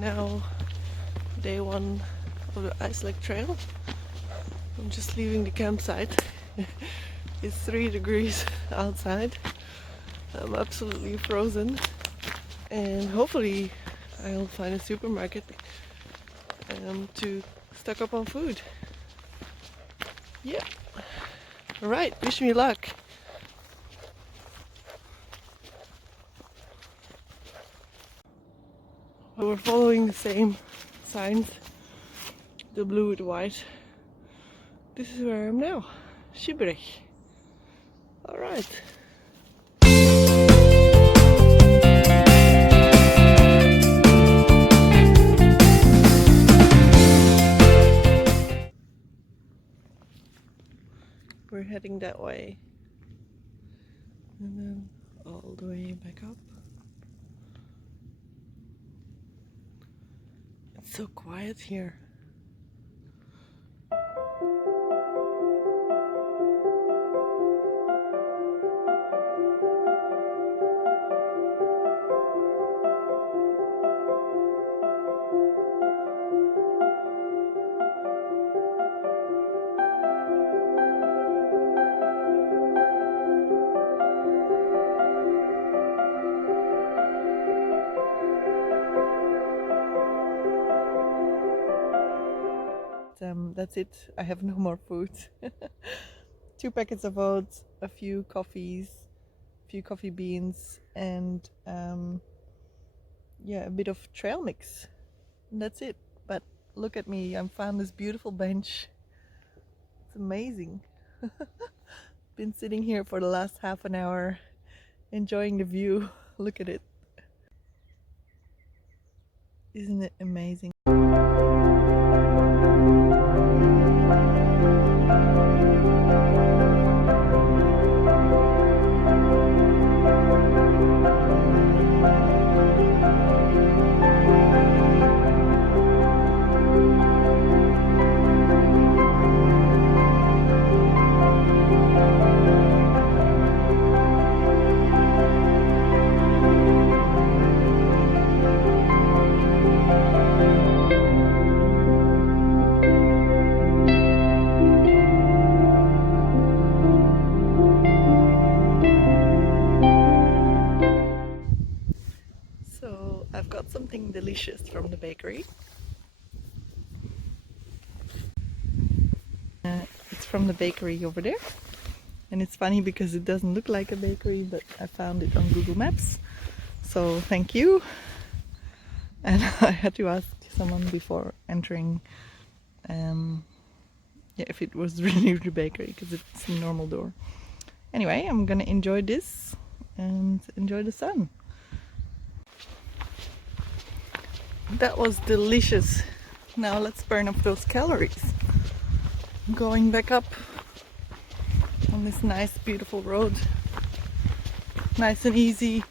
now day 1 of the Eisleck trail. I'm just leaving the campsite. It's 3 degrees outside. I'm absolutely frozen, and hopefully I'll find a supermarket to stock up on food. Yeah. Alright, wish me luck. We're following the same signs, the blue with white. This is where I am now, Schibrecht. Alright. We're heading that way, and then all the way back up. It's so quiet here. That's it. I have no more food. 2 packets of oats, a few coffee beans, and yeah, a bit of trail mix. And that's it. But look at me, I found this beautiful bench. It's amazing. Been sitting here for the last half an hour, enjoying the view. Look at it. Isn't it amazing? I've got something delicious from the bakery. It's from the bakery over there, and it's funny because it doesn't look like a bakery, but I found it on Google Maps, so thank you. And I had to ask someone before entering if it was really the bakery, because it's a normal door. Anyway, I'm gonna enjoy this and enjoy the sun. That was delicious. Now let's burn up those calories. I'm going back up on this nice beautiful road. Nice and easy.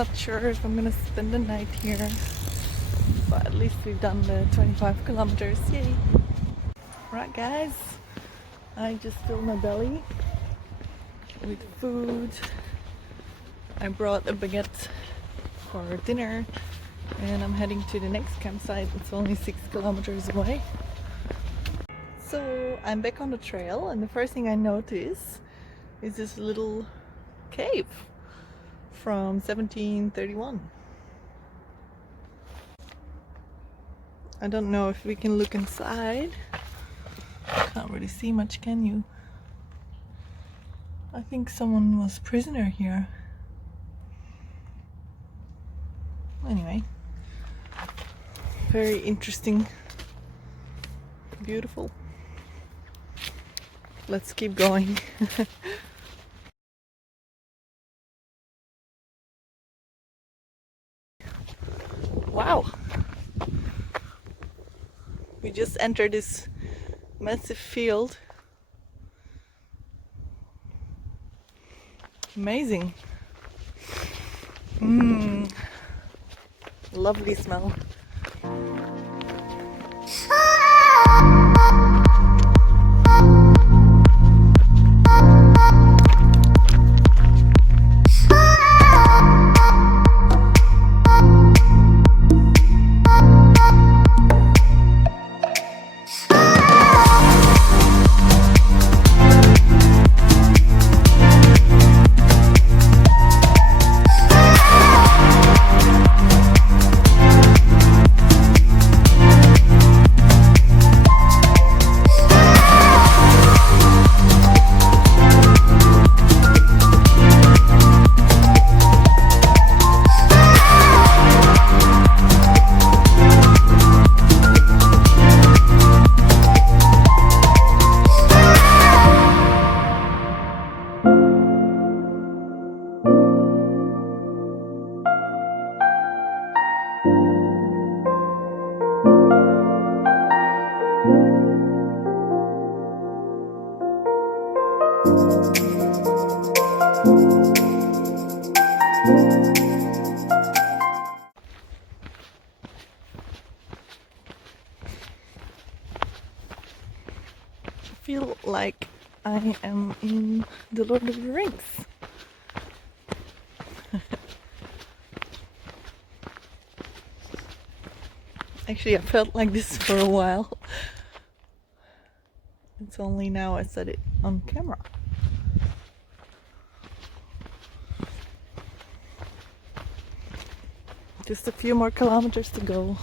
not sure if I'm gonna spend the night here, but at least we've done the 25 kilometers. Yay! Right, guys, I just filled my belly with food. I brought a baguette for dinner, and I'm heading to the next campsite. It's only 6 kilometers away. So I'm back on the trail, and the first thing I notice is this little cave from 1731. I don't know if we can look inside. Can't really see much, can you? I think someone was prisoner here. Anyway, very interesting, beautiful. Let's keep going. Wow! We just entered this massive field. Amazing. Lovely smell. I feel like I am in the Lord of the Rings. Actually, I felt like this for a while. It's only now I said it on camera. Just a few more kilometers to go.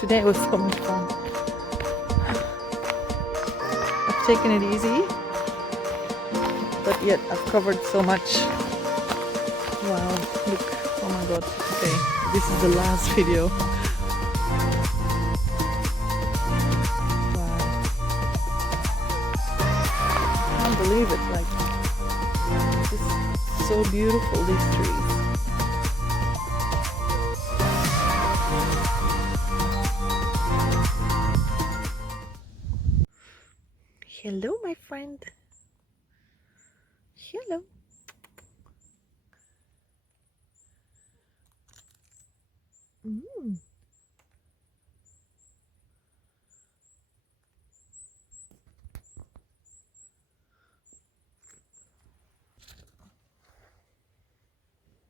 Today was so much fun. I've taken it easy, but yet I've covered so much. Wow, look, oh my god. Okay, this is the last video. Wow. I can't believe it, like, this is so beautiful, these trees. Hello, my friend. Hello.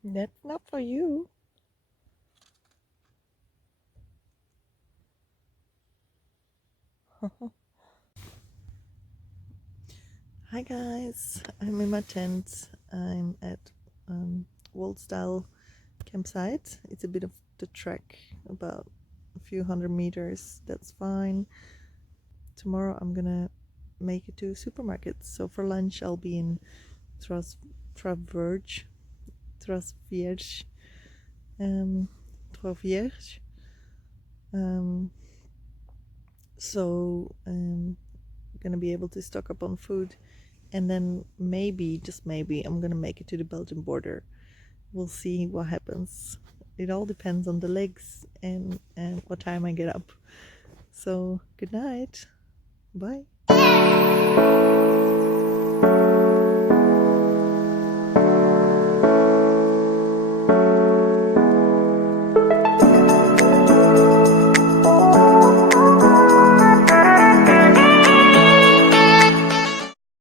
That's not for you. Hi guys, I'm in my tent. I'm at Woltzdal campsite. It's a bit of the trek, about a few hundred meters. That's fine. Tomorrow I'm gonna make it to supermarkets. So for lunch I'll be in Travierge, 12 years. So gonna be able to stock up on food, and then maybe, just maybe, I'm gonna make it to the Belgian border. We'll see what happens. It all depends on the legs and what time I get up. So good night. Bye.